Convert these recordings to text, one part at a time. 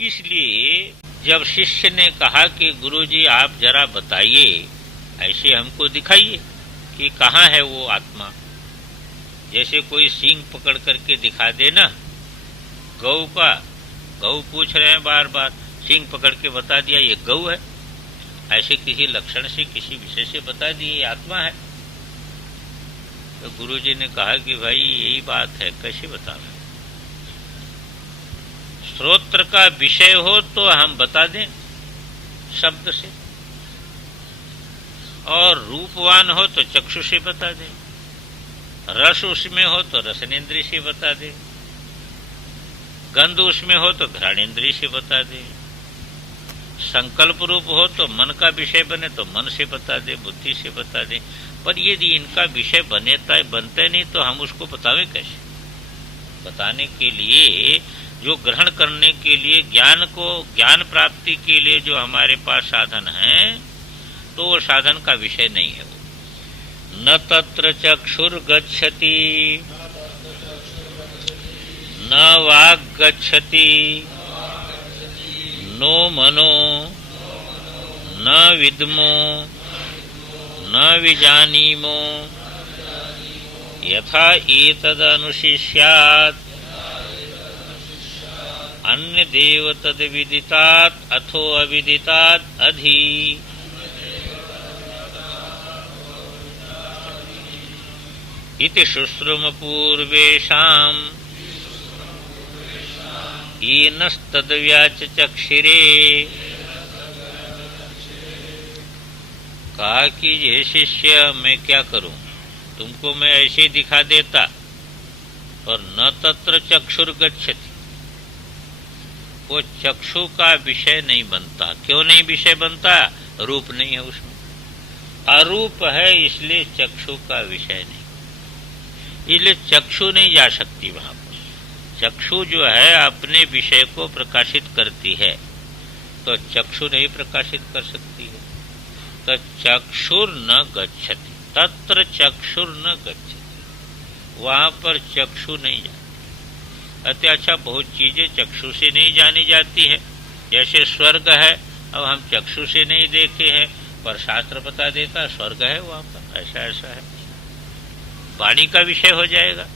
इसलिए जब शिष्य ने कहा कि गुरुजी आप जरा बताइए, ऐसे हमको दिखाइए कि कहाँ है वो आत्मा, जैसे कोई सींग पकड़ करके दिखा दे ना गौ का, गौ पूछ रहे हैं बार बार, सींग पकड़ के बता दिया ये गौ है, ऐसे किसी लक्षण से किसी विषय से बता दिए आत्मा है। तो गुरुजी ने कहा कि भाई यही बात है, कैसे बता रहे? श्रोत्र का विषय हो तो हम बता दें शब्द से, और रूपवान हो तो चक्षु से बता दें, रस उसमें हो तो रसनेन्द्रिय से बता दें, गंध उसमें हो तो घ्राणेन्द्रिय से बता दें, संकल्प रूप हो तो मन का विषय बने तो मन से बता दे, बुद्धि से बता दे। पर यदि इनका विषय बनते नहीं तो हम उसको बतावें कैसे? बताने के लिए जो ग्रहण करने के लिए ज्ञान प्राप्ति के लिए जो हमारे पास साधन है, तो वो साधन का विषय नहीं है वो। न तत्र चक्षुर्गच्छति न वाक् गच्छति नो मनो न विद्मो न विजानीमो यथा एतदनुशिष्यात् अन्य देव तद विदितात् अथो अविदितात् अधि। इति शुश्रुम पूर्वेषाम् येनस्तद्व्याचक्षिरे। कहा कि ये शिष्य मैं क्या करूं, तुमको मैं ऐसे दिखा देता, और न तत्र चक्षुर्गच्छति, वो चक्षु का विषय नहीं बनता। क्यों नहीं विषय बनता? रूप नहीं है उसमें, अरूप है, इसलिए चक्षु का विषय नहीं, इसलिए चक्षु नहीं जा सकती वहां पर। चक्षु जो है अपने विषय को प्रकाशित करती है, तो चक्षु नहीं प्रकाशित कर सकती है। तो चक्षुर न गच्छति, तत्र चक्षुर न गच्छति, वहां पर चक्षु नहीं जाती। अतः अच्छा, बहुत चीजें चक्षु से नहीं जानी जाती है, जैसे स्वर्ग है, अब हम चक्षु से नहीं देखे हैं, पर शास्त्र बता देता स्वर्ग है वहां पर, ऐसा ऐसा है। वाणी का विषय हो जाएगा,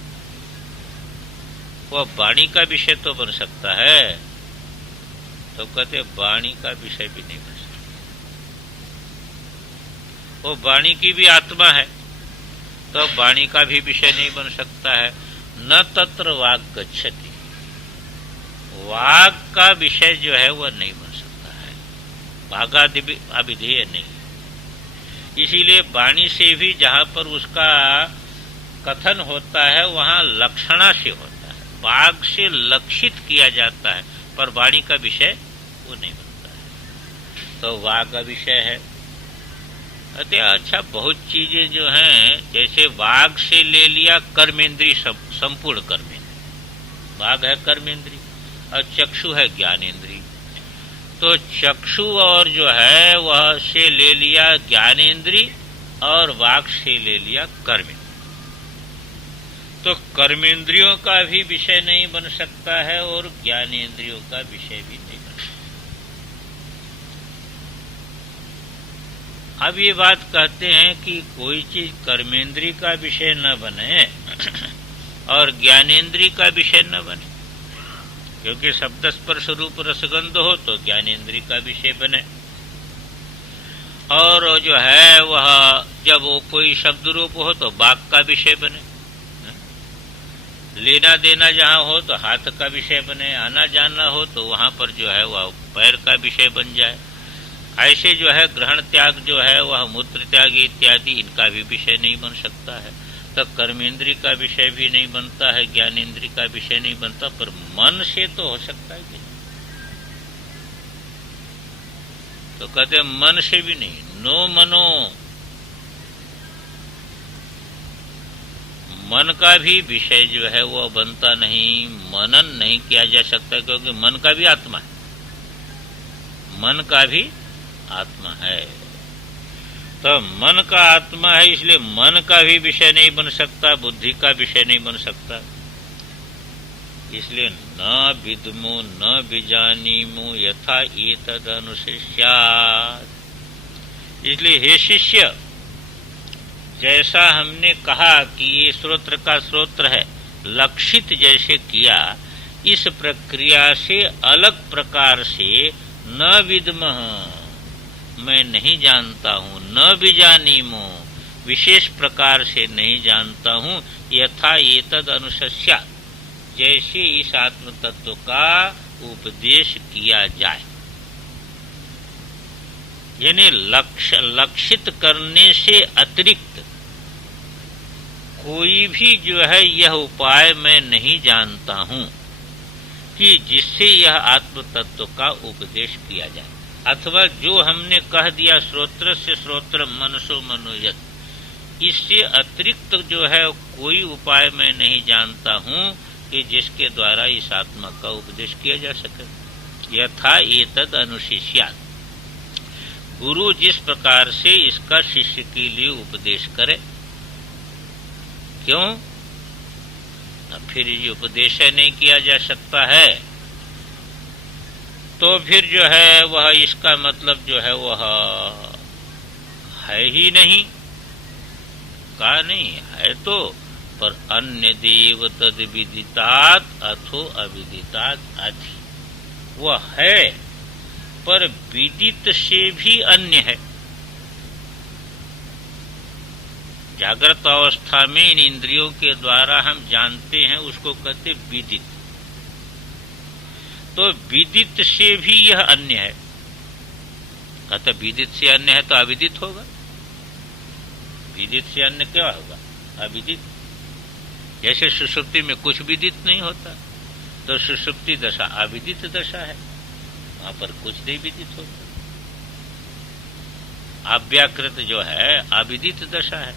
वह वाणी का विषय तो बन सकता है, तो कहते वाणी का विषय भी नहीं बन सकता। वो वाणी की भी आत्मा है, तो वाणी का भी विषय नहीं बन सकता है। न तत्र वाक् गच्छति, वाक् का विषय जो है वह नहीं बन सकता है, वागादि अविधेय नहीं। इसीलिए वाणी से भी जहां पर उसका कथन होता है वहां लक्षणा से होता है, वाग से लक्षित किया जाता है, पर वाणी का विषय वो नहीं बनता है, तो वाग का विषय है। अतः अच्छा, बहुत चीजें जो हैं, जैसे वाग से ले लिया कर्मेंद्री, संपूर्ण कर्मेंद्री, वाग है कर्मेंद्री और चक्षु है ज्ञानेन्द्री, तो चक्षु और जो है वह से ले लिया ज्ञानेन्द्री और वाग से ले लिया कर्मेंद्री, तो कर्मेंद्रियों का भी विषय नहीं बन सकता है और ज्ञानेन्द्रियों का विषय भी नहीं बन सकता। अब ये बात कहते हैं कि कोई चीज कर्मेंद्री का विषय न बने और ज्ञानेन्द्रिय का विषय न बने, क्योंकि शब्द स्पर्श रूप रसगंध हो तो ज्ञानेन्द्रिय का विषय बने, और जो है वह जब वो कोई शब्द रूप हो तो वाक् का विषय बने, लेना देना जहां हो तो हाथ का विषय बने, आना जाना हो तो वहां पर जो है वह पैर का विषय बन जाए। ऐसे जो है ग्रहण त्याग जो है वह मूत्र त्याग इत्यादि, इनका भी विषय नहीं बन सकता है। तो कर्मेंद्रिय का विषय भी नहीं बनता है, ज्ञानेन्द्रिय का विषय नहीं बनता, पर मन से तो हो सकता है कि नहीं? तो कहते मन से भी नहीं, नो मनो, मन का भी विषय जो है वो बनता नहीं, मनन नहीं किया जा सकता, क्योंकि मन का भी आत्मा है, मन का भी आत्मा है। तो मन का आत्मा है, इसलिए मन का भी विषय नहीं बन सकता, बुद्धि का विषय नहीं बन सकता, इसलिए न विद्मो न विजानीमो यथा एतद अनुशिष्यात्। इसलिए हे शिष्य, जैसा हमने कहा कि ये श्रोत्र का श्रोत्र है, लक्षित जैसे किया, इस प्रक्रिया से अलग प्रकार से न विद्मः मैं नहीं जानता हूँ, न विजानीमो विशेष प्रकार से नहीं जानता हूँ, यथा एतद अनुशस्या जैसे इस आत्म तत्व का उपदेश किया जाए। यानी लक्षित करने से अतिरिक्त कोई भी जो है यह उपाय मैं नहीं जानता हूं कि जिससे यह आत्म तत्व का उपदेश किया जाए, अथवा जो हमने कह दिया श्रोत्र से श्रोत्र मनसो मनोयत, इससे अतिरिक्त जो है कोई उपाय मैं नहीं जानता हूं कि जिसके द्वारा इस आत्मा का उपदेश किया जा सके। यथा एतद अनुशिष्यात्, गुरु जिस प्रकार से इसका शिष्य के लिए उपदेश करे। क्यों? फिर ये उपदेश नहीं किया जा सकता है तो फिर जो है वह इसका मतलब जो है वह है ही नहीं, का नहीं है तो, पर अन्य देव तद विदितात् अथो अविदितात् अधि, वह है पर विदित से भी अन्य है। जागृत अवस्था में इन इंद्रियों के द्वारा हम जानते हैं, उसको कहते विदित। तो विदित से भी यह अन्य है। कहते विदित से अन्य है तो अविदित होगा। विदित से अन्य क्या होगा? अविदित। जैसे सुषुप्ति में कुछ विदित नहीं होता, तो सुषुप्ति दशा अविदित दशा है, वहां पर कुछ नहीं विदित होता। अव्याकृत जो है अविदित दशा है।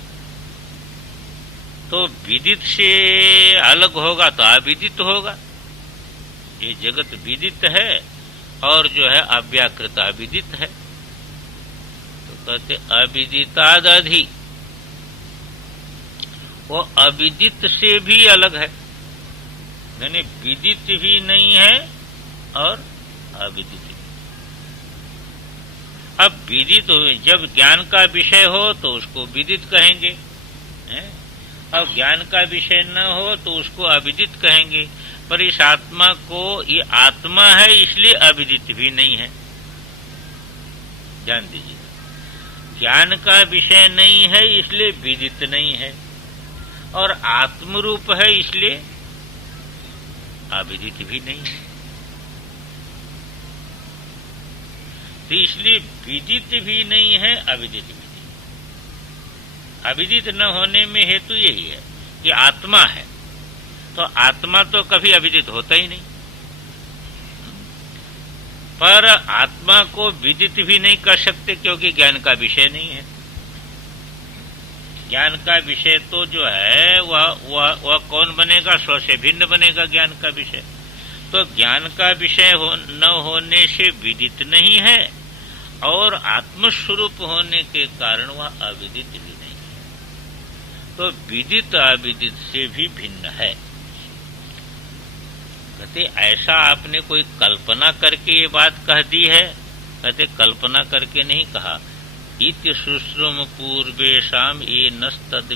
तो विदित से अलग होगा तो अविदित होगा। ये जगत विदित है और जो है अव्याकृत अविदित है, तो कहते अविदिताद अधि, वो अविदित से भी अलग है, यानी विदित भी नहीं है और अविदित भी। अब विदित जब ज्ञान का विषय हो तो उसको विदित कहेंगे, अब ज्ञान का विषय न हो तो उसको अविदित कहेंगे। पर इस आत्मा को, ये आत्मा है इसलिए अविदित भी नहीं है, जान दीजिए। ज्ञान का विषय नहीं है इसलिए विदित नहीं है, और आत्मरूप है इसलिए अविदित भी नहीं है। तो इसलिए विदित भी नहीं है, अविदित भी नहीं। अविदित न होने में हेतु यही है कि आत्मा है, तो आत्मा तो कभी अविदित होता ही नहीं। पर आत्मा को विदित भी नहीं कर सकते क्योंकि ज्ञान का विषय नहीं है। ज्ञान का विषय तो जो है वह कौन बनेगा? स्व से भिन्न बनेगा ज्ञान का विषय। तो ज्ञान का विषय न होने से विदित नहीं है, और आत्मस्वरूप होने के कारण वह अविदित भी नहीं है। तो विदित अविदित से भी भिन्न है। कहते ऐसा आपने कोई कल्पना करके ये बात कह दी है? कहते कल्पना करके नहीं कहा। इति शुश्रुम पूर्वेशाम ये नस्तद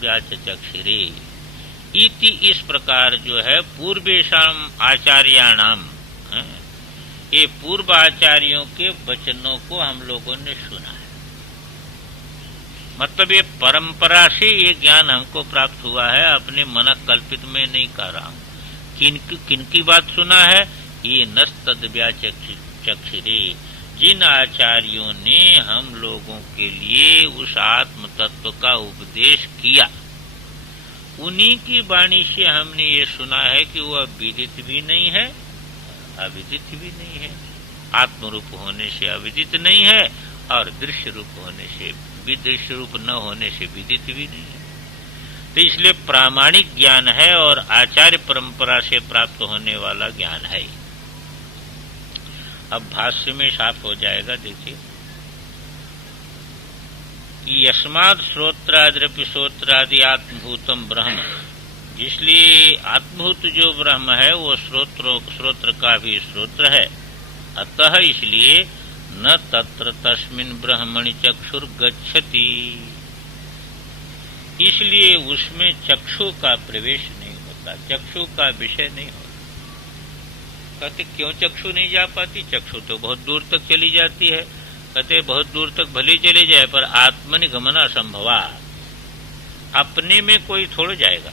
व्याचक्षिरे, इति इस प्रकार जो है पूर्वेशाम आचार्याणाम, ये पूर्व आचार्यों के वचनों को हम लोगों ने सुना है। मतलब ये परंपरा से ये ज्ञान हमको प्राप्त हुआ है, अपने मन कल्पित में नहीं कह रहा हूं। किनकी बात सुना है? ये नस्तद व्याचक्षिरे, जिन आचार्यों ने हम लोगों के लिए उस आत्म तत्व का उपदेश किया, उन्हीं की वाणी से हमने ये सुना है कि वह विदित भी नहीं है, अविदित भी नहीं है। आत्मरूप होने से अविदित नहीं है, और दृश्य रूप होने से, दृश्य रूप न होने से विदित भी नहीं है। तो इसलिए प्रामाणिक ज्ञान है और आचार्य परंपरा से प्राप्त होने वाला ज्ञान है। अब भाष्य में साफ हो जाएगा। देखिए, यस्मात् श्रोत्राद्रपि श्रोत्रादि आत्मभूतम ब्रह्म, इसलिए आत्मभूत जो ब्रह्म है वो श्रोत्र का भी श्रोत्र है। अतः इसलिए न तत्र तस्मिन् ब्रह्मणि चक्षुर गच्छति, इसलिए उसमें चक्षु का प्रवेश नहीं होता, चक्षु का विषय नहीं होता। कहते क्यों चक्षु नहीं जा पाती? चक्षु तो बहुत दूर तक चली जाती है। कहते बहुत दूर तक भले चले जाए पर आत्मनिगमन असंभवा, अपने में कोई थोड़ा जाएगा,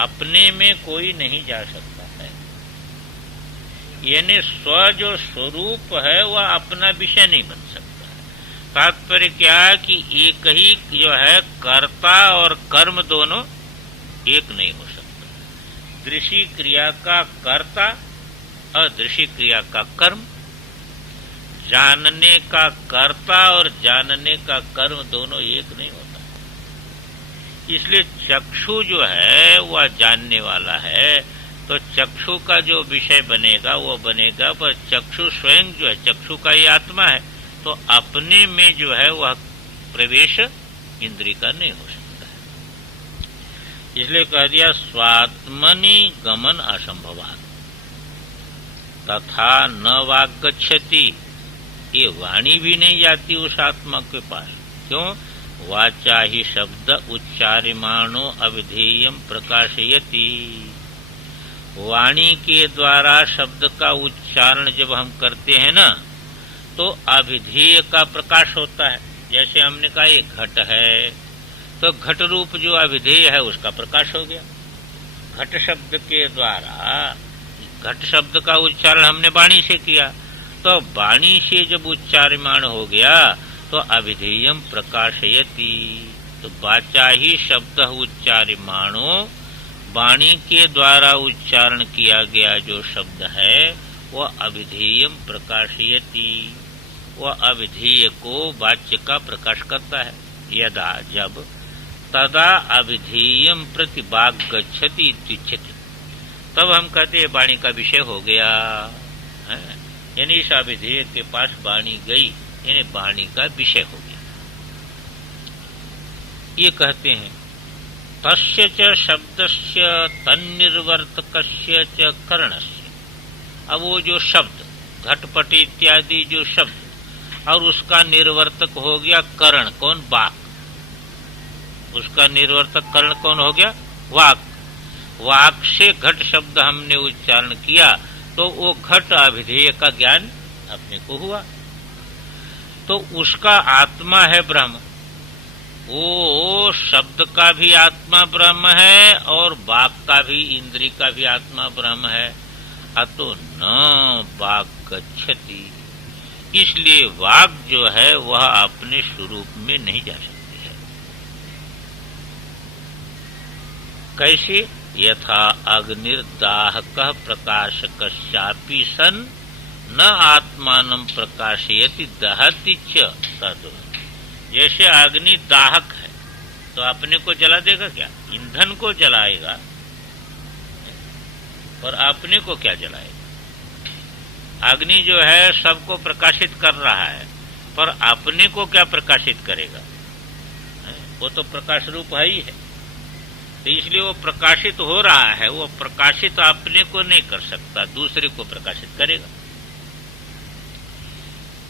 अपने में कोई नहीं जा सकता है। यानी स्व जो स्वरूप है वह अपना विषय नहीं बन सकता है। तात्पर्य क्या कि एक ही जो है कर्ता और कर्म दोनों एक नहीं हो सकता। दृश्य क्रिया का कर्ता और दृश्य क्रिया का कर्म, जानने का कर्ता और जानने का कर्म दोनों एक नहीं होता। इसलिए चक्षु जो है वह जानने वाला है, तो चक्षु का जो विषय बनेगा वो बनेगा, पर चक्षु स्वयं जो है चक्षु का ही आत्मा है, तो अपने में जो है वह प्रवेश इंद्रिय का नहीं हो सकता है। इसलिए कह दिया स्वात्मनि गमन असंभवात् तथा न वाक् गच्छति, ये वाणी भी नहीं जाती उस आत्मा के पास। क्यों? वाचा ही शब्द उच्चार्यमाणो अविधेयम प्रकाशयति, वाणी के द्वारा शब्द का उच्चारण जब हम करते हैं ना तो अविधेय का प्रकाश होता है। जैसे हमने कहा ये घट है, तो घट रूप जो अविधेय है उसका प्रकाश हो गया। घट शब्द के द्वारा, घट शब्द का उच्चारण हमने वाणी से किया, तो वाणी से जब उच्चार्यमाण हो गया तो अविधेयम प्रकाशयति, तो वाचा ही शब्द उच्चार्यमाणो, वाणी के द्वारा उच्चारण किया गया जो शब्द है वह अविधेयम प्रकाशयति, वह अविधेय को वाच्य का प्रकाश करता है। यदा जब, तदा अविधेयम प्रति वाक् गच्छति इत्युच्यते, तब हम कहते हैं वाणी का विषय हो गया है। यानी इस अविधेय के पास वाणी गई, यानी वाणी का विषय हो गया। ये कहते हैं तस्य च शब्दस्य तन्निर्वर्तकस्य च करणस्य। अब वो जो शब्द घटपट इत्यादि जो शब्द और उसका निर्वर्तक हो गया करण, कौन? वाक्। उसका निर्वर्तक करण कौन हो गया? वाक्। वाक् से घट शब्द हमने उच्चारण किया तो वो घट अभिधेय का ज्ञान अपने को हुआ, तो उसका आत्मा है ब्रह्म। वो शब्द का भी आत्मा ब्रह्म है और वाक् का भी, इंद्रिय का भी आत्मा ब्रह्म है। अतो न वाक् गच्छति, इसलिए वाक् जो है वह अपने स्वरूप में नहीं जा सकती है। कैसे? यथा अग्निर्दाहकः प्रकाशकश्चापि सन् न आत्मानं प्रकाशयति दहति च तद्। जैसे अग्नि दाहक है तो अपने को जला देगा क्या? ईंधन को जलाएगा, और अपने को क्या जलाएगा? अग्नि जो है सबको प्रकाशित कर रहा है, पर अपने को क्या प्रकाशित करेगा? वो तो प्रकाश रूप है ही है, तो इसलिए वो प्रकाशित हो रहा है, वो प्रकाशित अपने को नहीं कर सकता, दूसरे को प्रकाशित करेगा।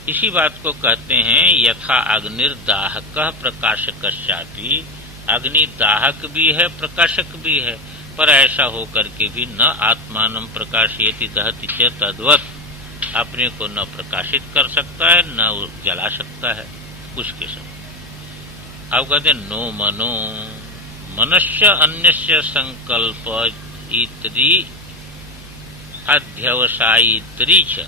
इसी बात को कहते हैं यथा अग्निर्दाहकः प्रकाशकश्चापि, अग्नि दाहक भी है प्रकाशक भी है, पर ऐसा होकर के भी न आत्मानं प्रकाशयति दहति च तद्वत्, अपने को न प्रकाशित कर सकता है न जला सकता है उसके समय। अब कहते नो मनो मनस्य अन्यस्य संकल्प इत्री अध्यवसायित्री च,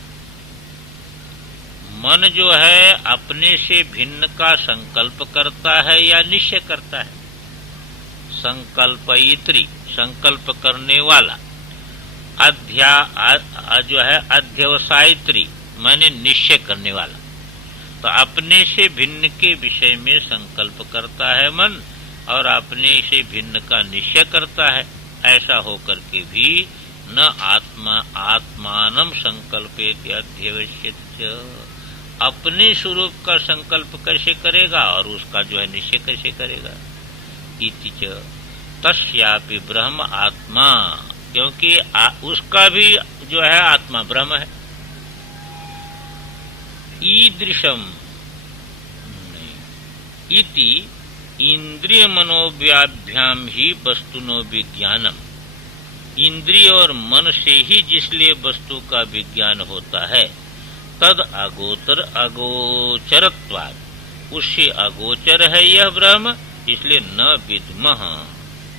मन जो है अपने से भिन्न का संकल्प करता है या निश्चय करता है। संकल्पयित्री, संकल्प करने वाला, जो है अध्यवसायित्री माने निश्चय करने वाला। तो अपने से भिन्न के विषय में संकल्प करता है मन, और अपने से भिन्न का निश्चय करता है। ऐसा होकर के भी न आत्मानं संकल्पेति अध्यवसायति, अपने स्वरूप का संकल्प कैसे करेगा और उसका जो है निश्चय कैसे करेगा? इति च, तस्यापि ब्रह्म आत्मा, क्योंकि उसका भी जो है आत्मा ब्रह्म है। ईदृशम इति इंद्रिय मनोव्याभ्याम ही वस्तुनो विज्ञानम, इंद्रिय और मन से ही जिसलिए वस्तु का विज्ञान होता है, तद अगोचर अगोचरत्वात्, उससे अगोचर है यह ब्रह्म, इसलिए न विद्मः,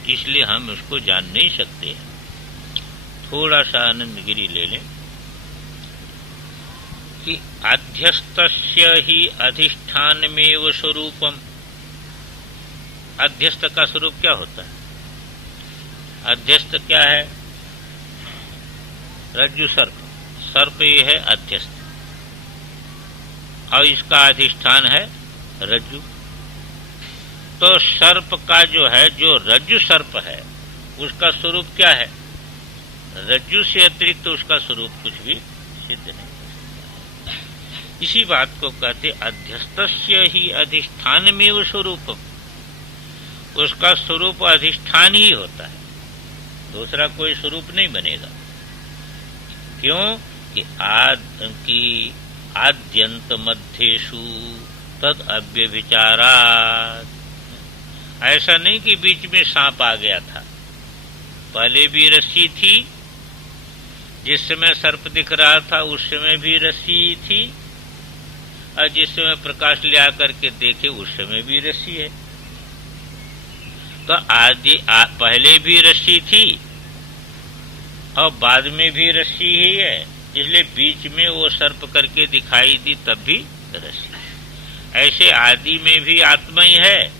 इसलिए हम उसको जान नहीं सकते। थोड़ा सा आनंद गिरी ले लें कि अध्यस्तस्य ही अधिष्ठानमेव स्वरूपम। अध्यस्त का स्वरूप क्या होता है? अध्यस्त क्या है? रज्जु सर्प, सर्प ये है अध्यस्त, और इसका अधिष्ठान है रज्जु। तो सर्प का जो है, जो रज्जु सर्प है, उसका स्वरूप क्या है? रज्जु से अतिरिक्त तो उसका स्वरूप कुछ भी सिद्ध नहीं। इसी बात को कहते अध्यस्तस्य ही अधिष्ठानमेव स्वरूपम, उसका स्वरूप अधिष्ठान ही होता है, दूसरा कोई स्वरूप नहीं बनेगा। क्यों कि आद्यंत मध्येषु तद अव्यभिचारात्, ऐसा नहीं कि बीच में सांप आ गया था, पहले भी रस्सी थी, जिस समय सर्प दिख रहा था उस समय भी रस्सी थी, और जिस समय प्रकाश ले आकर के देखे उस समय भी रस्सी है। तो पहले भी रस्सी थी और बाद में भी रस्सी ही है, इसलिए बीच में वो सर्प करके दिखाई दी तब भी रस्सी है। ऐसे आदि में भी आत्मा ही है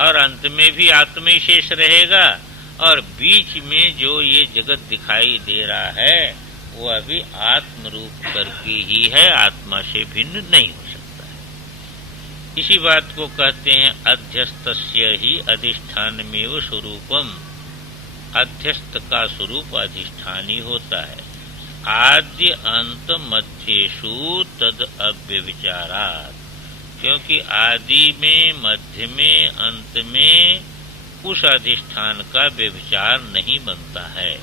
और अंत में भी आत्मा ही शेष रहेगा, और बीच में जो ये जगत दिखाई दे रहा है वो अभी आत्म रूप करके ही है, आत्मा से भिन्न नहीं हो सकता है। इसी बात को कहते हैं अध्यस्तस्य ही अधिष्ठानमेव स्वरूपम, अध्यस्त का स्वरूप अधिष्ठान ही होता है। आद्य अंत मध्येषु तद अव्यभिचारात्, क्योंकि आदि में, मध्य में, अंत में उस अधिष्ठान का व्यभिचार नहीं बनता है।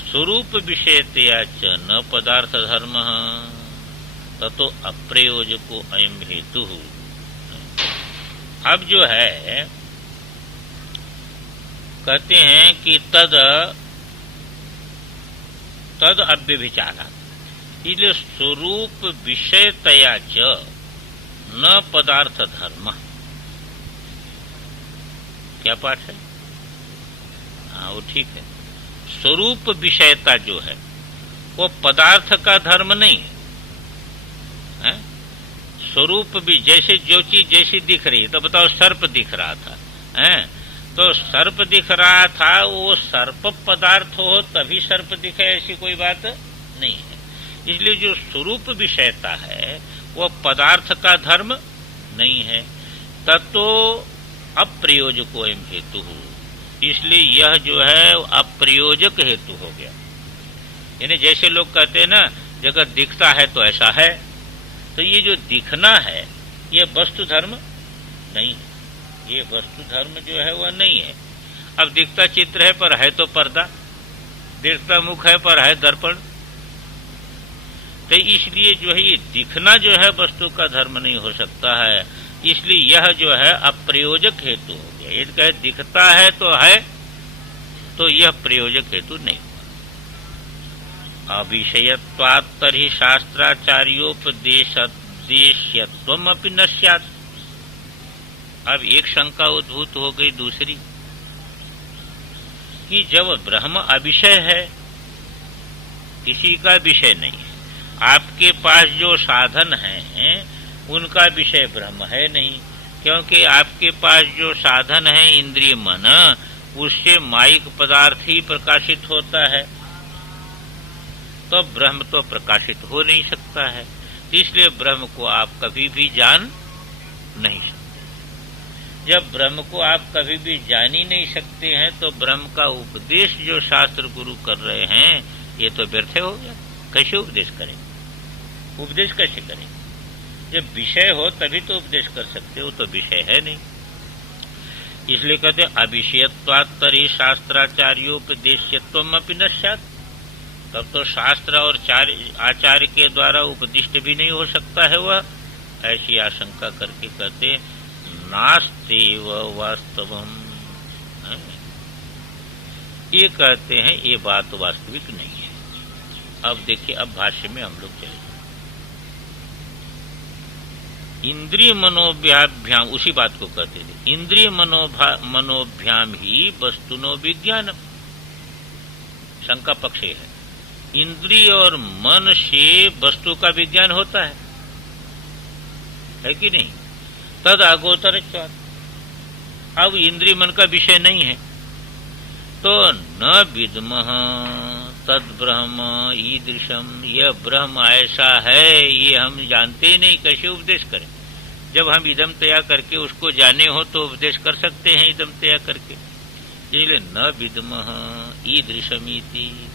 स्वरूप विषयतया च न पदार्थ धर्म ततो अप्रयोजको अयम हेतु। अब जो है कहते हैं कि तद अव्यभिचारा, इसलिए स्वरूप विषयतया च न पदार्थ धर्म। क्या पाठ है? हाँ वो ठीक है। स्वरूप विषयता जो है वो पदार्थ का धर्म नहीं है। स्वरूप भी जैसे जो चीज जैसी दिख रही है, तो बताओ सर्प दिख रहा था, तो सर्प दिख रहा था, वो सर्प पदार्थ हो तभी सर्प दिखे, ऐसी कोई बात नहीं है। इसलिए जो स्वरूप विषयता है वो पदार्थ का धर्म नहीं है। तत्तो अप्रयोजको अयम हेतु, इसलिए यह जो है अप्रयोजक हेतु हो गया। यानी जैसे लोग कहते हैं ना जगत दिखता है तो ऐसा है, तो ये जो दिखना है ये वस्तु धर्म नहीं है, ये वस्तु धर्म जो है वह नहीं है। अब दिखता चित्र है पर है तो पर्दा, दिखता मुख है पर है दर्पण, तो इसलिए जो है ये दिखना जो है वस्तु का धर्म नहीं हो सकता है, इसलिए यह जो है अप्रयोजक हेतु हो गया। यदि कहे दिखता है तो यह प्रयोजक हेतु नहीं हुआ। अविषयत्वात् तर्हि शास्त्राचार्योपदेशत्वम् अपि न स्यात्। अब एक शंका उद्भूत हो गई दूसरी कि जब ब्रह्म अविषय है, किसी का विषय नहीं है, आपके पास जो साधन हैं उनका विषय ब्रह्म है नहीं, क्योंकि आपके पास जो साधन है इंद्रिय मन, उससे माइक पदार्थ ही प्रकाशित होता है, तो ब्रह्म तो प्रकाशित हो नहीं सकता है। इसलिए ब्रह्म को आप कभी भी जान नहीं सकते। जब ब्रह्म को आप कभी भी जान ही नहीं सकते हैं तो ब्रह्म का उपदेश जो शास्त्र गुरु कर रहे हैं ये तो व्यर्थ हो गया। कैसे उपदेश करें? उपदेश कैसे करें? जब विषय हो तभी तो उपदेश कर सकते हो, तो विषय है नहीं। इसलिए कहते अविषयत्वात् तर्हि शास्त्राचार्योपदेश्यत्वम अपि न स्यात्। तब तो शास्त्र और आचार्य के द्वारा उपदिष्ट भी नहीं हो सकता है वह, ऐसी आशंका करके कहते नास्तेव वास्तवम। ये कहते हैं ये बात वास्तविक नहीं है। अब देखिए, अब भाष्य में हम लोग चले। इंद्रिय मनोभ्याम, उसी बात को कहते थे, इंद्रिय मनोभ्याम ही वस्तुनो विज्ञानम। शंका पक्ष है, इंद्रिय और मन से वस्तु का विज्ञान होता है कि नहीं? तद आगोतर। अब इंद्रिय मन का विषय नहीं है तो न विद्मः तद ब्रह्म ईदृशम, यह ब्रह्म ऐसा है ये हम जानते ही नहीं, कैसे उपदेश करें? जब हम इदम तया करके उसको जाने हो तो उपदेश कर सकते हैं इदम तया करके। इसलिए न विद्मः ईदृशमीति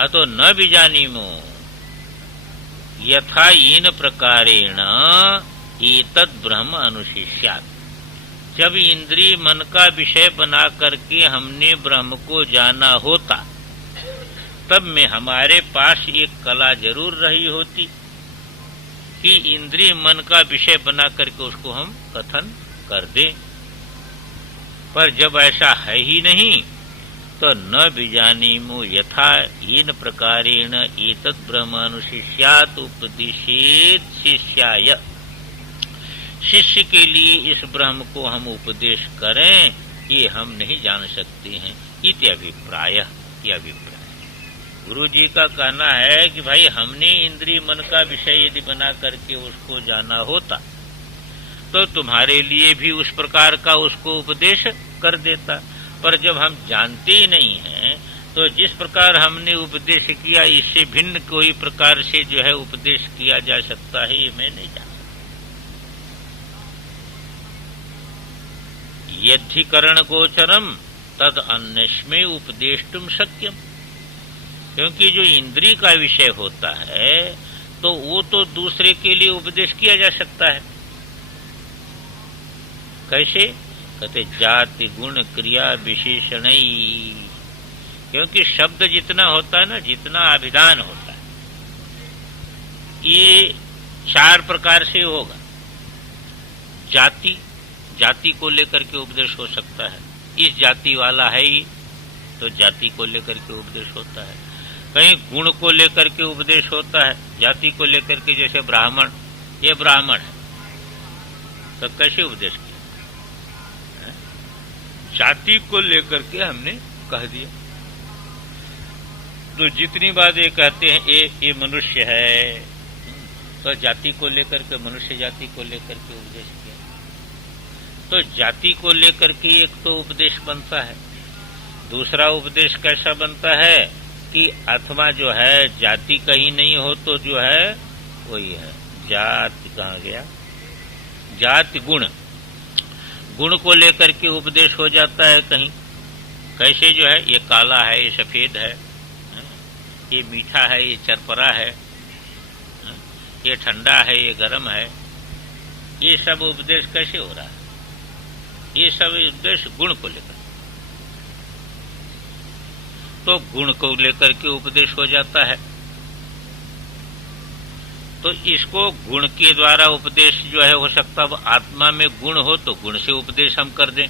अतो न विजानीमो यथा येन प्रकारेण एतद् ब्रह्म अनुशिष्यात्। जब इंद्रिय मन का विषय बना करके हमने ब्रह्म को जाना होता तब में हमारे पास एक कला जरूर रही होती कि इंद्रिय मन का विषय बना करके उसको हम कथन कर दें, पर जब ऐसा है ही नहीं तो न विजानीमो यथा येन प्रकारेण एतद् ब्रह्म अनुशिष्यात् उपदिशेत् शिष्याय। शिष्य के लिए इस ब्रह्म को हम उपदेश करें ये हम नहीं जान सकते हैं। इति अभिप्राय, ये अभिप्राय गुरु जी का कहना है कि भाई हमने इंद्रिय मन का विषय यदि बना करके उसको जाना होता तो तुम्हारे लिए भी उस प्रकार का उसको उपदेश कर देता, पर जब हम जानते ही नहीं हैं तो जिस प्रकार हमने उपदेश किया इससे भिन्न कोई प्रकार से जो है उपदेश किया जा सकता है ये मैं नहीं जानता। यद्धिकरण गोचरम तद अन्यस्मै उपदेष्टुम शक्यम। क्योंकि जो इंद्रिय का विषय होता है तो वो तो दूसरे के लिए उपदेश किया जा सकता है। कैसे? कहते जाति गुण क्रिया विशेषण। क्योंकि शब्द जितना होता है ना, जितना अभिधान होता है, ये चार प्रकार से होगा। जाति को लेकर के उपदेश हो सकता है, इस जाति वाला है ही तो जाति को लेकर के उपदेश होता है। कहीं गुण को लेकर के उपदेश होता है, जाति को लेकर के, जैसे ब्राह्मण, ये ब्राह्मण है तो कैसे उपदेश किया? जाति को लेकर के हमने कह दिया। तो जितनी बात ये कहते हैं ये मनुष्य है तो जाति को लेकर के, मनुष्य जाति को लेकर के उपदेश किया। तो जाति को लेकर के एक तो उपदेश बनता है, दूसरा उपदेश कैसा बनता है कि अथवा जो है जाति कहीं नहीं हो तो जो है वही है जाति। कहाँ गया? जाति गुण को लेकर के उपदेश हो जाता है कहीं। कैसे? जो है ये काला है, ये सफेद है, ये मीठा है, ये चरपरा है, ये ठंडा है, ये गर्म है। ये सब उपदेश कैसे हो रहा है? ये सब उपदेश गुण को लेकर, तो गुण को लेकर के उपदेश हो जाता है। तो इसको गुण के द्वारा उपदेश जो है हो सकता है। आत्मा में गुण हो तो गुण से उपदेश हम कर दें,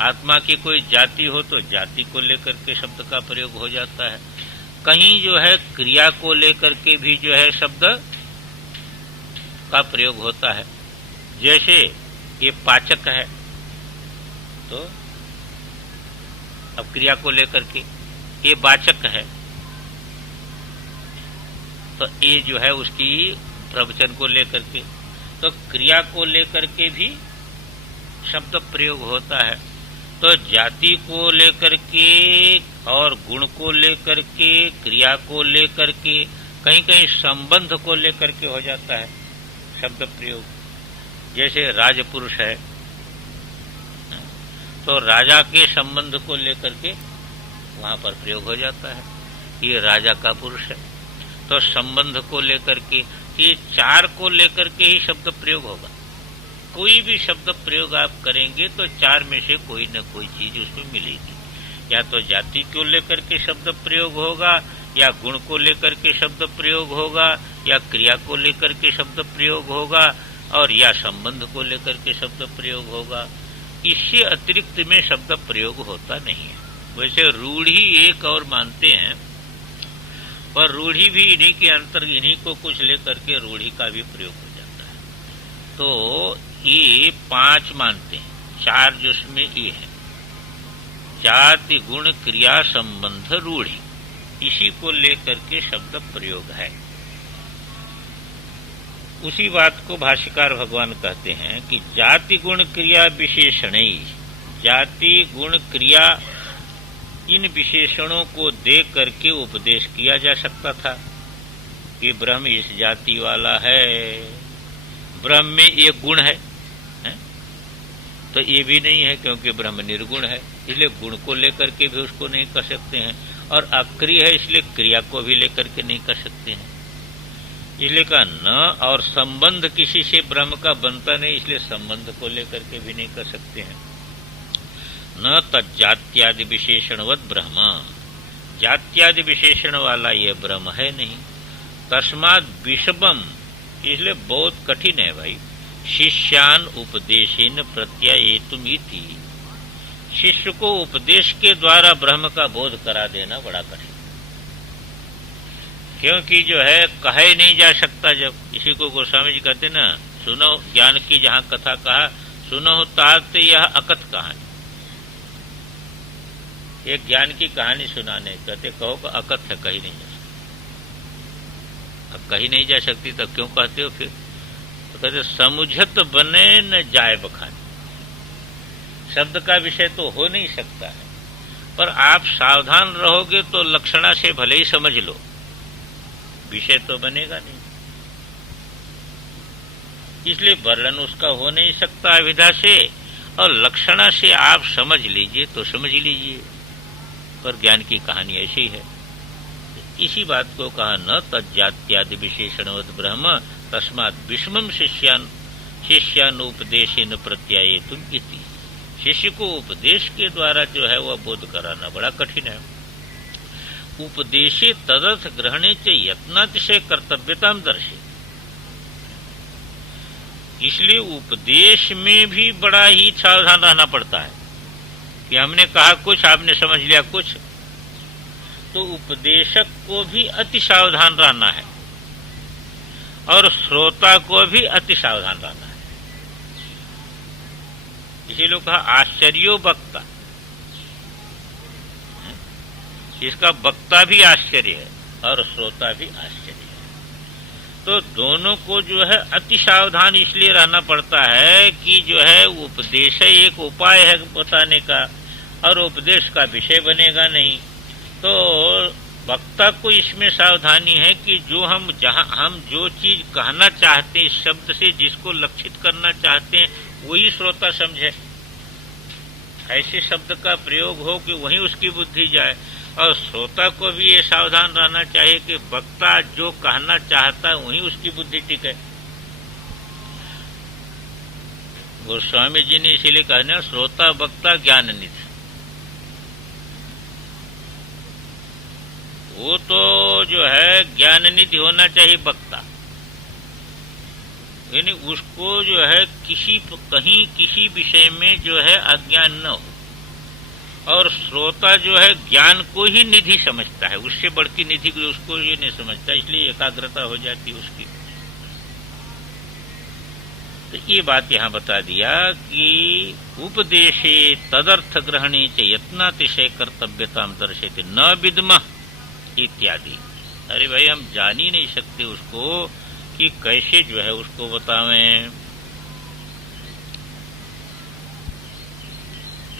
आत्मा की कोई जाति हो तो जाति को लेकर के शब्द का प्रयोग हो जाता है। कहीं जो है क्रिया को लेकर के भी जो है शब्द का प्रयोग होता है। जैसे ये पाचक है तो अब क्रिया को लेकर के, ये वाचक है तो ये जो है उसकी प्रवचन को लेकर के, तो क्रिया को लेकर के भी शब्द प्रयोग होता है। तो जाति को लेकर के और गुण को लेकर के, क्रिया को लेकर के, कहीं कहीं संबंध को लेकर के हो जाता है शब्द प्रयोग। जैसे राजपुरुष है तो राजा के संबंध को लेकर के वहां पर प्रयोग हो जाता है, ये राजा का पुरुष है। तो संबंध को लेकर के, ये चार को लेकर के ही शब्द प्रयोग होगा। कोई भी शब्द प्रयोग आप करेंगे तो चार में से कोई न कोई चीज उसमें मिलेगी। या तो जाति को लेकर के शब्द प्रयोग होगा, या गुण को लेकर के शब्द प्रयोग होगा, या क्रिया को लेकर के शब्द प्रयोग होगा, और या संबंध को लेकर के शब्द प्रयोग होगा। इससे अतिरिक्त में शब्द प्रयोग होता नहीं है। वैसे रूढ़ी एक और मानते हैं, पर रूढ़ी भी इन्हीं के अंतर्गत, इन्हीं को कुछ लेकर के रूढ़ी का भी प्रयोग हो जाता है। तो ये 5 मानते हैं, 4 जिसमें ये है जाति गुण क्रिया संबंध रूढ़ी, इसी को लेकर के शब्द प्रयोग है। उसी बात को भाष्यकार भगवान कहते हैं कि जाति गुण क्रिया विशेषण, जाति गुण क्रिया इन विशेषणों को दे करके उपदेश किया जा सकता था कि ब्रह्म इस जाति वाला है, ब्रह्म में एक गुण है, तो ये भी नहीं है क्योंकि ब्रह्म निर्गुण है, इसलिए गुण को लेकर के भी उसको नहीं कर सकते हैं, और अक्रिय है इसलिए क्रिया को भी लेकर के नहीं कर सकते हैं। इसलिए कहा न, और संबंध किसी से ब्रह्म का बनता नहीं, इसलिए संबंध को लेकर के भी नहीं कर सकते हैं। न तज्जात्यादि विशेषणवत ब्रह्म, जात्यादि विशेषण वाला ये ब्रह्म है नहीं। तस्मात् विषमम, इसलिए बहुत कठिन है भाई। शिष्यान उपदेशेन प्रत्यायेतुम इति, शिष्य को उपदेश के द्वारा ब्रह्म का बोध करा देना बड़ा कठिन, क्योंकि जो है कहे नहीं जा सकता। जब इसी को गोस्वामी जी कहते ना, सुनो ज्ञान की जहां कथा कहा, सुनो तात यह अकथ कहानी। एक ज्ञान की कहानी सुनाने कहते, कहो कि अकथ है, कही नहीं जा सकती। अब कही नहीं जा सकती तब क्यों कहते हो फिर? तो कहते समुझत बने न जाए बखानी, शब्द का विषय तो हो नहीं सकता है, पर आप सावधान रहोगे तो लक्षणा से भले ही समझ लो, विषय तो बनेगा नहीं। इसलिए वर्णन उसका हो नहीं सकता अभिधा से, और लक्षणा से आप समझ लीजिए तो समझ लीजिए, पर ज्ञान की कहानी ऐसी है। इसी बात को कहा न तज्जात्यादि विशेषणवत ब्रह्म तस्मात् विषमम शिष्यानुपदेशेन प्रत्यायेतुम इति, शिष्य को उपदेश के द्वारा जो है वह बोध कराना बड़ा कठिन है। उपदेशे तदर्थ ग्रहणे च यत्नातिशय कर्तव्यताम दर्शे, इसलिए उपदेश में भी बड़ा ही सावधान रहना पड़ता है कि हमने कहा कुछ, आपने समझ लिया कुछ, तो उपदेशक को भी अति सावधान रहना है और श्रोता को भी अति सावधान रहना है। इसीलिए कहा आश्चर्यो वक्ता, इसका वक्ता भी आश्चर्य है और श्रोता भी आश्चर्य है। तो दोनों को जो है अति सावधान इसलिए रहना पड़ता है कि जो है उपदेश एक उपाय है बताने का, और उपदेश का विषय बनेगा नहीं। तो वक्ता को इसमें सावधानी है कि जो हम जो चीज कहना चाहते हैं, इस शब्द से जिसको लक्षित करना चाहते हैं वही श्रोता समझे, ऐसे शब्द का प्रयोग हो कि वही उसकी बुद्धि जाए। और श्रोता को भी ये सावधान रहना चाहिए कि वक्ता जो कहना चाहता है वही उसकी बुद्धि टिके। गोस्वामी जी ने इसीलिए कहना श्रोता वक्ता ज्ञान निधि, वो तो जो है ज्ञान निधि होना चाहिए वक्ता, यानी उसको जो है कहीं किसी विषय में जो है अज्ञान न हो, और श्रोता जो है ज्ञान को ही निधि समझता है, उससे बढ़ की निधि को उसको ये नहीं समझता, इसलिए एकाग्रता हो जाती है उसकी। तो ये बात यहाँ बता दिया कि उपदेशे तदर्थ ग्रहणे च यत्नातिशय कर्तव्यताम दर्शयते न विद्मः इत्यादि। अरे भाई हम जान ही नहीं सकते उसको कि कैसे जो है उसको बतावें।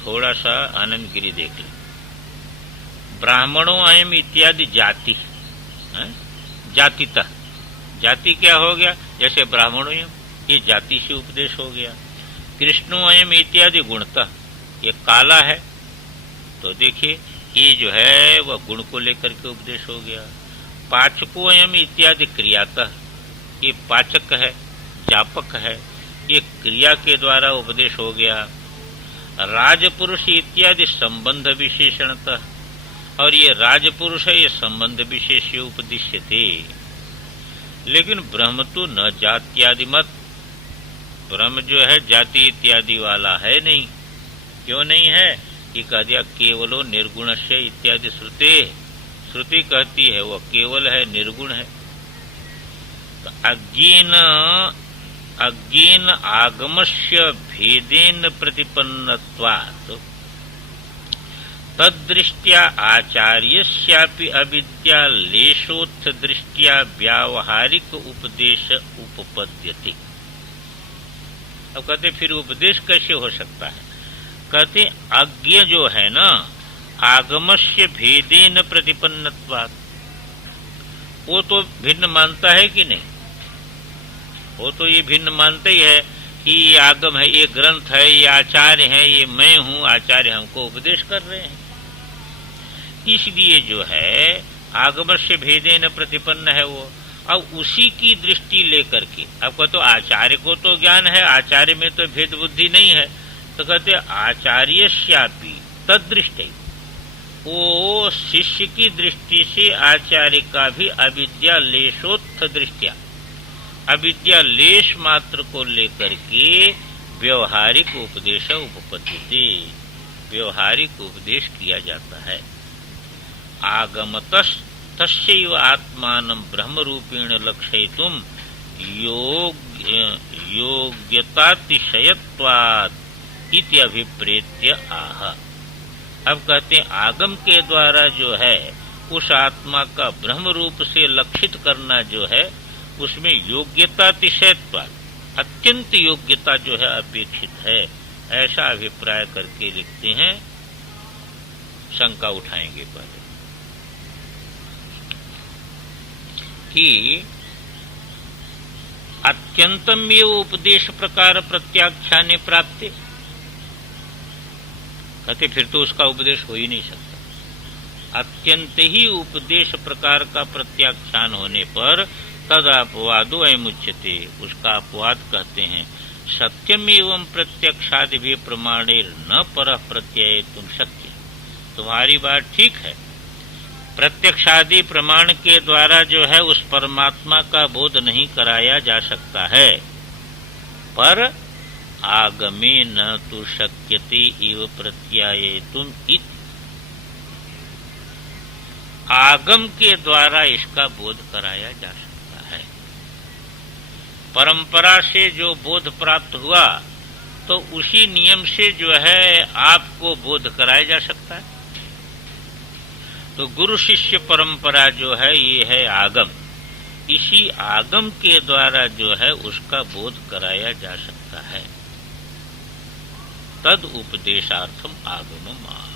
थोड़ा सा आनंद गिरी देख लें। ब्राह्मणों अयम इत्यादि जाति, जातितः, जाति क्या हो गया? जैसे ब्राह्मणों ये जाति से उपदेश हो गया। कृष्णो अयम इत्यादि गुणतः, ये काला है तो देखिए ये जो है वह गुण को लेकर के उपदेश हो गया। पाचको अयम इत्यादि क्रियातः, ये पाचक है, जापक है, ये क्रिया के द्वारा उपदेश हो गया। राजपुरुष इत्यादि संबंध विशेषणतः, और ये राजपुरुष है, ये संबंध विशेष उपदिश्यते। लेकिन ब्रह्म तो न जात्यादि मत, ब्रह्म जो है जाति इत्यादि वाला है नहीं। क्यों नहीं है? कि कह दिया केवलो निर्गुणस्य इत्यादि श्रुति कहती है वो केवल है, निर्गुण है। तो अज्ञेन आगमस्य भेदेन प्रतिपन्नत्वात् तद्दृष्ट्या आचार्यस्यापि अविद्या लेशोत्थ दृष्ट्या व्यावहारिक उपदेश उपपद्यते। अब कहते फिर उपदेश कैसे हो सकता है? कहते अज्ञ जो है ना, आगमस्य भेदेन प्रतिपन्नत्वात्, वो तो भिन्न मानता है कि नहीं? वो तो ये भिन्न मानते ही है कि ये आगम है, ये ग्रंथ है, ये आचार्य है, ये मैं हूं, आचार्य हमको उपदेश कर रहे हैं। इसलिए जो है आगमस्य भेदेन प्रतिपन्न है वो। अब उसी की दृष्टि लेकर के, अब कहते आचार्य को तो ज्ञान है, आचार्य में तो भेद बुद्धि नहीं है, तो कहते आचार्यस्यापि तद्दृष्टि, वो शिष्य की दृष्टि से आचार्य का भी अविद्या लेशोत्थ दृष्टिया, अविद्या लेश मात्र को लेकर के व्यवहारिक उपदेश उपपद्यते, व्यवहारिक उपदेश किया जाता है। आगमतस् तस्यैव आत्मानं ब्रह्मरूपेण लक्षयितुं योग्यतातिशयत्वात् इति अभिप्रेत्य आह। अब कहते हैं आगम के द्वारा जो है उस आत्मा का ब्रह्म रूप से लक्षित करना जो है उसमें योग्यतातिशयत्वात्, अत्यंत योग्यता जो है अपेक्षित है, ऐसा अभिप्राय करके लिखते हैं। शंका उठाएंगे पहले कि अत्यंतम ये उपदेश प्रकार प्रत्याख्याने प्राप्ते, कहते फिर तो उसका उपदेश हो ही नहीं सकता। अत्यंत ही उपदेश प्रकार का प्रत्याख्यान होने पर तद अपवादो अयमुच्यते, उसका अपवाद कहते हैं। सत्यम एवं प्रत्यक्षादि भी प्रमाणे न परः प्रत्यय तुम शक्य, तुम्हारी बात ठीक है, प्रत्यक्षादि प्रमाण के द्वारा जो है उस परमात्मा का बोध नहीं कराया जा सकता है, पर आगमे न तो शक्यते इव प्रत्यायेतुम इति, आगम के द्वारा इसका बोध कराया जा सकता है। परंपरा से जो बोध प्राप्त हुआ तो उसी नियम से जो है आपको बोध कराया जा सकता है। तो गुरु शिष्य परंपरा जो है ये है आगम, इसी आगम के द्वारा जो है उसका बोध कराया जा सकता है। तद उपदेशार्थम आगमम आह,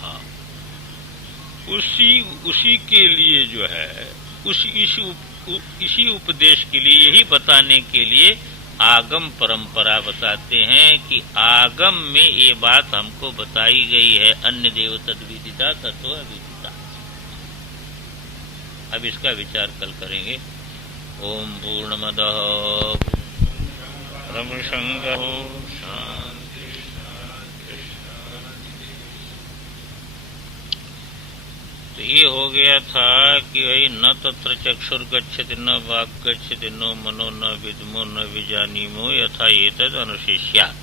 उसी के लिए जो है इसी उपदेश के लिए, यही बताने के लिए आगम परंपरा बताते हैं कि आगम में ये बात हमको बताई गई है, अन्य देव तद्विदिता तत्व अविदिता। अब इसका विचार कल करेंगे। ओम पूर्णमदः पूर्णमिदं शांति। तो ये हो गया था कि भाई न तत्र चक्षुर्गच्छति न वाक् गच्छति न मनो न विद्मो न विजानीमो यथा एतद् अनुशिष्यात्।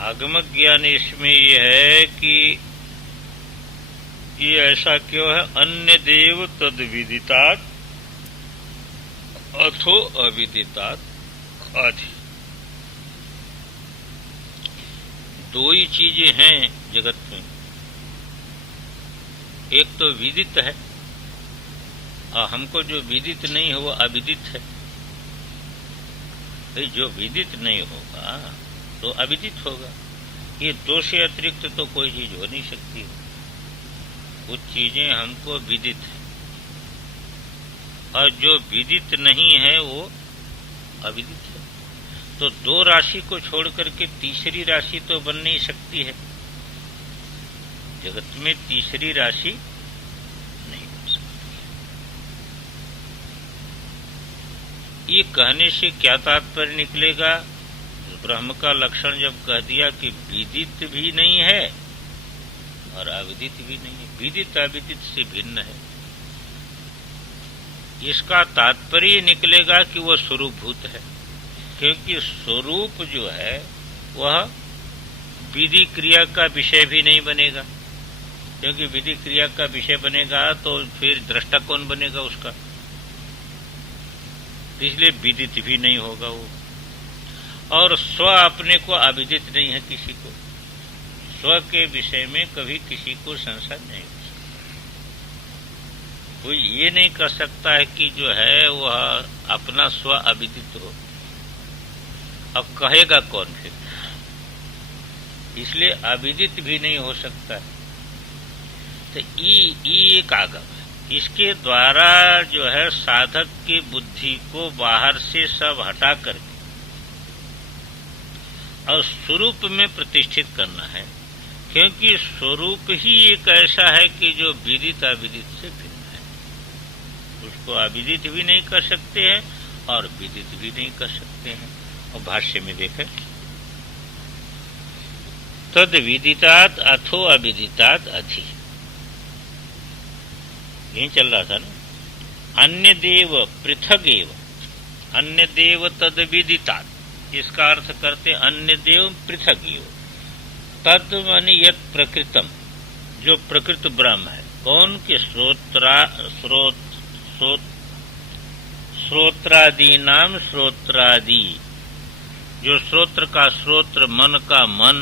आगम ज्ञान इसमें यह है कि ये ऐसा क्यों है, अन्य देव तद विदितात् अथो अविदितात् आदि। दो ही चीजें हैं जगत में, एक तो विदित है और हमको जो विदित नहीं है वो अविदित है। भाई जो विदित नहीं होगा तो अविदित होगा, ये दो से अतिरिक्त तो कोई चीज हो नहीं सकती। कुछ चीजें हमको विदित है और जो विदित नहीं है वो अविदित है। तो दो राशि को छोड़ करके तीसरी राशि तो बन नहीं सकती है, जगत में तीसरी राशि नहीं बन सकती। ये कहने से क्या तात्पर्य निकलेगा? ब्रह्म का लक्षण जब कह दिया कि विदित भी नहीं है और अविदित भी नहीं है, विदित अविदित से भिन्न है, इसका तात्पर्य निकलेगा कि वह स्वरूपभूत है। क्योंकि स्वरूप जो है वह विधि क्रिया का विषय भी नहीं बनेगा, क्योंकि विधि क्रिया का विषय बनेगा तो फिर दृष्टा कौन बनेगा उसका, इसलिए विदित भी नहीं होगा वो। और स्व अपने को अविदित नहीं है किसी को, स्व के विषय में कभी किसी को संशय नहीं हो सकता। कोई ये नहीं कर सकता है कि जो है वह अपना स्व अविदित हो। अब कहेगा कौन फिर? इसलिए अविदित भी नहीं हो सकता है। तो ये एक आगम है, इसके द्वारा जो है साधक की बुद्धि को बाहर से सब हटा करके और स्वरूप में प्रतिष्ठित करना है। क्योंकि स्वरूप ही एक ऐसा है कि जो विदित अविदित से भिन्न है, उसको अविदित भी नहीं कर सकते हैं और विदित भी नहीं कर सकते हैं। और भाष्य में देखें, तद विदितात् अथो अविदितात् अधि, यही चल रहा था ना। अन्य देव पृथक एव, अन्य देव तद विदितात्, इसका अर्थ करते अन्य देव पृथक एव। तद माने यत् प्रकृतम, जो प्रकृत ब्रह्म है, कौन के श्रोत्रादि नाम श्रोत्रादि, जो श्रोत्र का श्रोत्र, मन का मन,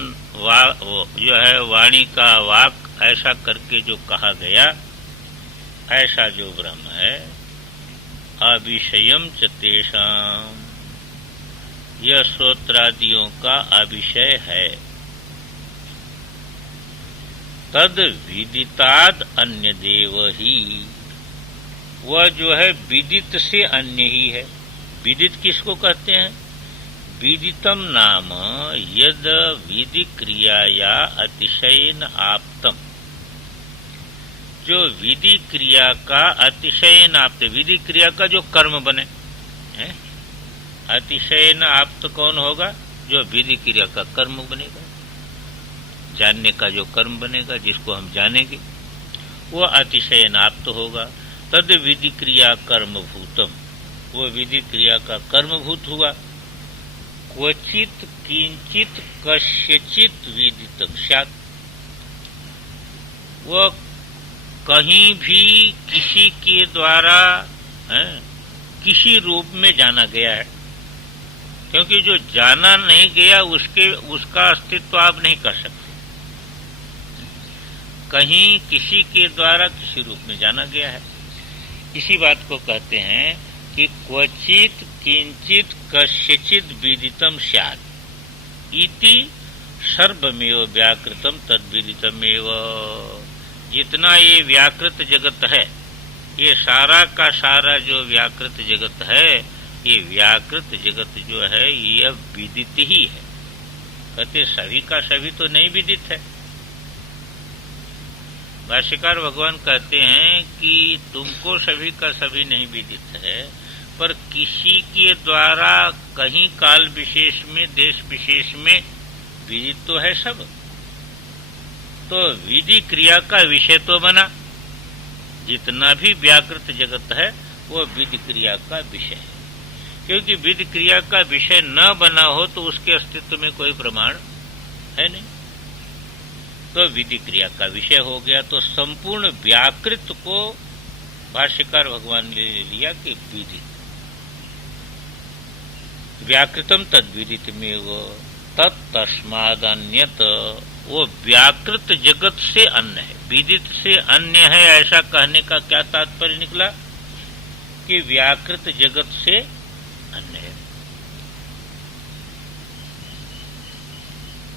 जो है वाणी का वाक, ऐसा करके जो कहा गया, ऐसा जो ब्रह्म है, अविषयम च तेषाम्, यह श्रोत्रादियों का अविषय है। तद विदिताद अन्य देव ही, वह जो है विदित से अन्य ही है। विदित किसको कहते हैं? विदितम नाम यद विधि क्रियाया अतिशयन आप्तम, जो विधि क्रिया का अतिशयन आप्त, विधि क्रिया का जो कर्म बने है? अतिशयन आप्त कौन होगा? जो विधि क्रिया का कर्म बनेगा, जानने का जो कर्म बनेगा, जिसको हम जानेंगे, वो अतिशयन आप्त होगा। तद विधि क्रिया कर्म भूतम, वो विधि क्रिया का कर्म भूत हुआ। क्वचित किंचित कस्यचित विदितम स्यात्, वह कहीं भी किसी के द्वारा किसी रूप में जाना गया है। क्योंकि जो जाना नहीं गया उसका अस्तित्व आप नहीं कर सकते। कहीं किसी के द्वारा किसी रूप में जाना गया है, इसी बात को कहते हैं कि क्वचित किंचित कस्यचित विदितम स्यात् इति सर्वमेव व्याकृतम तद्विदितमेव। जितना ये व्याकृत जगत है, ये सारा का सारा जो व्याकृत जगत है, ये व्याकृत जगत जो है ये विदित ही है। कहते सभी का सभी तो नहीं विदित है। भाष्यकार भगवान कहते हैं कि तुमको सभी का सभी नहीं विदित है, पर किसी के द्वारा कहीं काल विशेष में, देश विशेष में विदित तो है सब। तो विधि क्रिया का विषय तो बना। जितना भी व्याकृत जगत है वो विधि क्रिया का विषय है। क्योंकि विधि क्रिया का विषय न बना हो तो उसके अस्तित्व में कोई प्रमाण है नहीं। तो विधि क्रिया का विषय हो गया। तो संपूर्ण व्याकृत को भाष्यकार भगवान ने लिया कि विदित, व्याकृतम तद विदित में वो तत्तस्मादन्यत, वो व्याकृत जगत से अन्य है, विदित से अन्य है। ऐसा कहने का क्या तात्पर्य निकला कि व्याकृत जगत से अन्य है।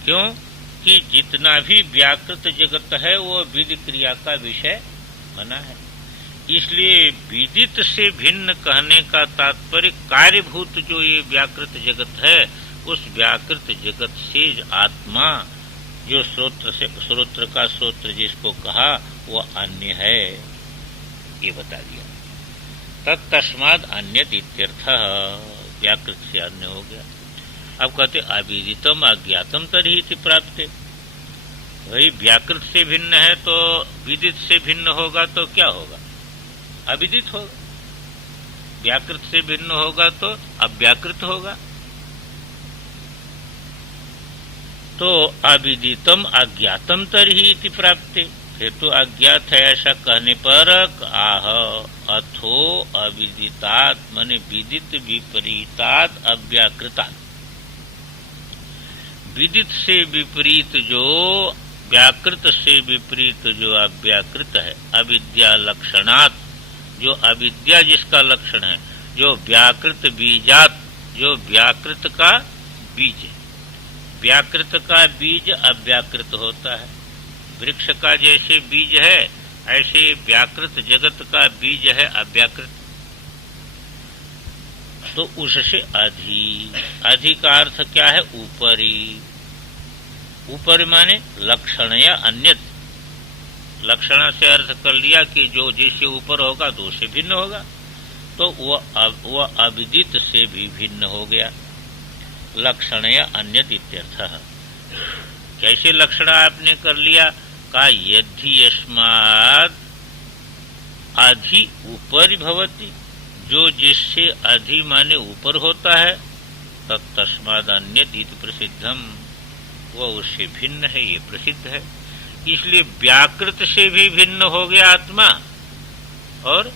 क्यों? कि जितना भी व्याकृत जगत है वो विधि क्रिया का विषय बना है। इसलिए विदित से भिन्न कहने का तात्पर्य कार्यभूत जो ये व्याकृत जगत है, उस व्याकृत जगत से आत्मा जो श्रोत्र का श्रोत्र जिसको कहा वो अन्य है, ये बता दिया। तत्तस्माद अन्यत इत्यर्थः, व्याकृत से अन्य हो गया। अब कहते अविदितम अज्ञातम तर्हि इति प्राप्ते, वही व्याकृत से भिन्न है तो विदित से भिन्न होगा तो क्या होगा? अविदित होगा। व्याकृत से भिन्न होगा तो अव्याकृत होगा। तो अविदितम अज्ञातम तर्हि इति प्राप्ते, फिर तो अज्ञात है ऐसा कहने पर आह अथो अविदितात् माने विदित विपरीतात् अव्याकृतात्, विदित से विपरीत जो व्याकृत से विपरीत जो अव्याकृत है, अविद्या लक्षणात्, जो अविद्या जिसका लक्षण है, जो व्याकृत बीजात, जो व्याकृत का बीज है। व्याकृत का बीज अव्याकृत होता है। वृक्ष का जैसे बीज है ऐसे व्याकृत जगत का बीज है अव्याकृत। तो उससे अधि का अर्थ क्या है? ऊपरी। ऊपर माने लक्षण या अन्यत। लक्षण से अर्थ कर लिया कि जो जैसे ऊपर होगा तो उससे भिन्न होगा, तो वह अविदित से भी भिन्न हो गया। लक्षण या अन्यत इत्यर्थः। कैसे लक्षण आपने कर लिया? का यदि यस्माद् अधि ऊपर भवति, जो जिससे अधि माने ऊपर होता है, तत्तस्माद् अन्यत् इति प्रसिद्धम, वह उससे भिन्न है, ये प्रसिद्ध है। इसलिए व्याकृत से भी भिन्न हो गया आत्मा और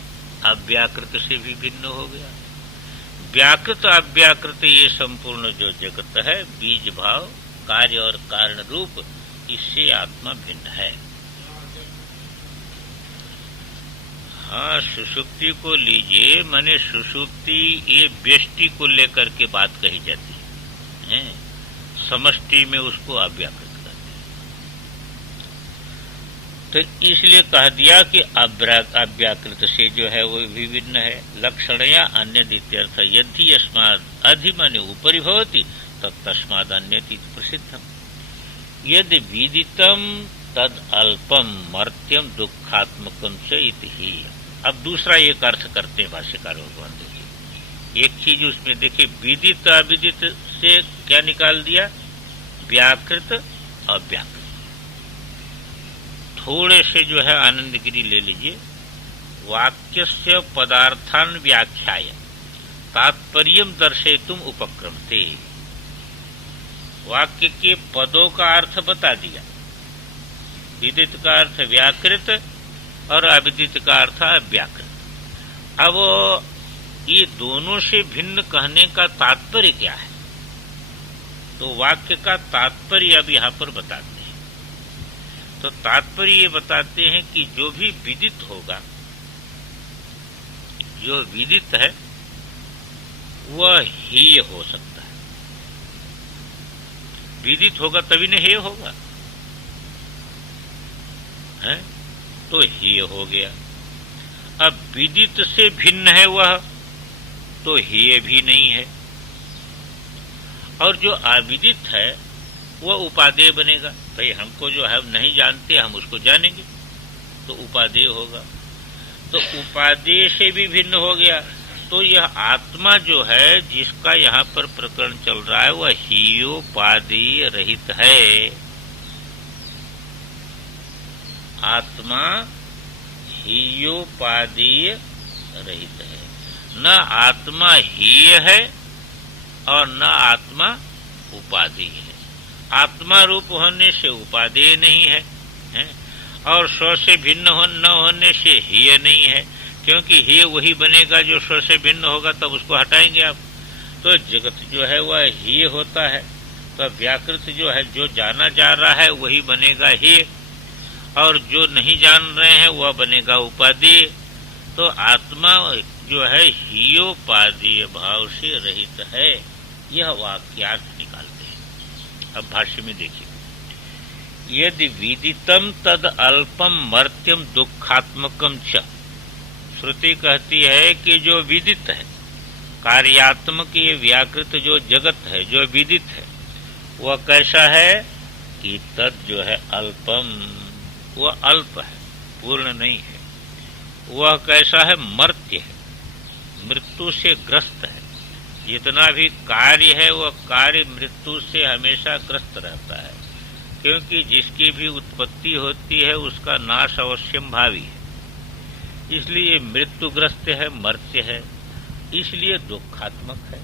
अव्याकृत से भी भिन्न हो गया। व्याकृत अव्याकृत ये संपूर्ण जो जगत है, बीज भाव कार्य और कारण रूप, इससे आत्मा भिन्न है। हाँ, सुषुप्ति को लीजिए, माने सुषुप्ति ये व्यष्टि को लेकर के बात कही जाती है, समष्टि में उसको अव्याकृत करते हैं। तो इसलिए कह दिया कि अव्याकृत से जो है वो भी भिन्न है। लक्षण या अन्य इत्यर्थ। यदि यस्माद् अधि माने ऊपरी भवति तत्तस्माद् अन्यत् इति प्रसिद्धम। यदि विदितम तद अल्पम मर्त्यम दुखात्मकम च इति ही। अब दूसरा एक अर्थ करते हैं भाष्यकार भगवान। देखिए एक चीज उसमें देखिए, विदित अविदित से क्या निकाल दिया? व्याकृत अव्याकृत। थोड़े से जो है आनंदगिरी ले लीजिए। वाक्यस्य पदार्थान व्याख्याय तात्पर्यम दर्शयितुम उपक्रमते। वाक्य के पदों का अर्थ बता दिया। विदित का अर्थ व्याकृत और अविदित का अर्थ अव्याकृत। अब ये दोनों से भिन्न कहने का तात्पर्य क्या है? तो वाक्य का तात्पर्य अब यहाँ पर बताते हैं। तो तात्पर्य ये बताते हैं कि जो भी विदित होगा, जो विदित है वह हेय हो सकता है। विदित होगा तभी न हेय होगा, है? तो हेय हो गया। अब विदित से भिन्न है वह, तो हेय भी नहीं है। और जो अविदित है वह उपादेय बनेगा। भाई हमको जो है नहीं जानते, हम उसको जानेंगे तो उपादेय होगा। तो उपादेय से भी भिन्न हो गया। तो यह आत्मा जो है जिसका यहाँ पर प्रकरण चल रहा है वह हेयोपादेय रहित है। आत्मा हेयोपादेय रहित है। न आत्मा हेय है और न आत्मा उपादेय है। आत्मा रूप होने से उपादेय नहीं है, और स्व से भिन्न न होने से हेय नहीं है, क्योंकि हेय वही बनेगा जो स्व से भिन्न होगा, तब उसको हटाएंगे आप। तो जगत जो है वह हेय होता है। तो व्याकृत जो है, जो जाना जा रहा है वही बनेगा हेय, और जो नहीं जान रहे हैं वह बनेगा उपादेय। तो आत्मा जो है हेयोपादेय भाव से रहित है। यह वाक्यार्थ निकालते हैं। अब भाष्य में देखिए, यदि विदितम तद अल्पम मर्त्यम दुखात्मकम च। श्रुति कहती है कि जो विदित है, कार्यात्मक ये व्याकृत जो जगत है, जो विदित है, वह कैसा है कि तद जो है अल्पम, वह अल्प है, पूर्ण नहीं है। वह कैसा है? मर्त्य है। मृत्यु से ग्रस्त है। जितना भी कार्य है वह कार्य मृत्यु से हमेशा ग्रस्त रहता है, क्योंकि जिसकी भी उत्पत्ति होती है उसका नाश अवश्यम भावी है। इसलिए मृत्युग्रस्त है, मर्त्य है, इसलिए दुखात्मक है।